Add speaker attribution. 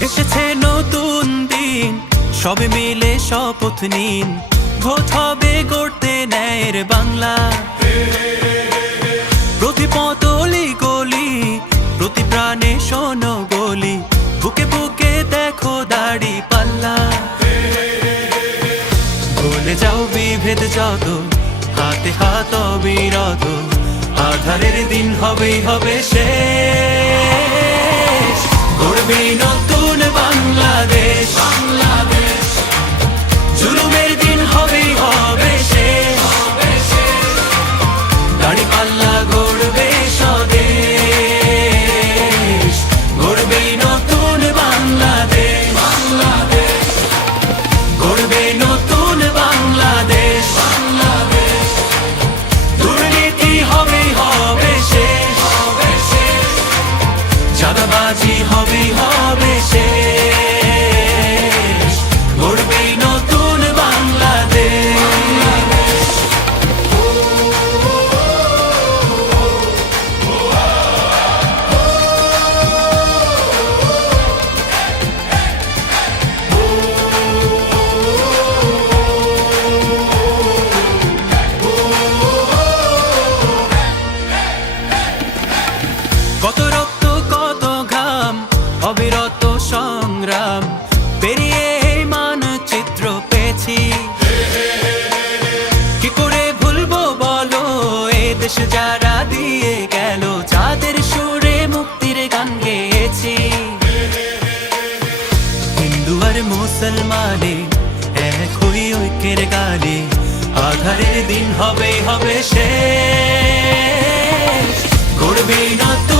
Speaker 1: এসেছে নতুন দিন, সবে মিলে শপথ নিন। ভোট হবে গড়তে ন্যায়ের বাংলা। প্রতি পতলি গলি, প্রতি প্রাণে গলি বুকে বুকে দেখো দাড়ি পাল্লা। ভুলে যাও বিভেদ যত, হাতে হাত অবিরত। আধারের দিন হবেই হবে শেষ। গড়বে নতুন চাঁদাবাজি হবে হবে শেষ। গড়বে নতুন অবিরত সংগ্রাম। পেরিয়ে এই মানচিত্র পেয়েছি। কি করে ভুলবো বলো? এ দেশ যারা দিয়ে গেল, যাদের সুরে মুক্তির গান গেয়েছি। হিন্দু আর মুসলমানে এক হই ঐক্যের গানে আধারের দিন হবে হবে শেষ। গড়বে না বাংলাদেশ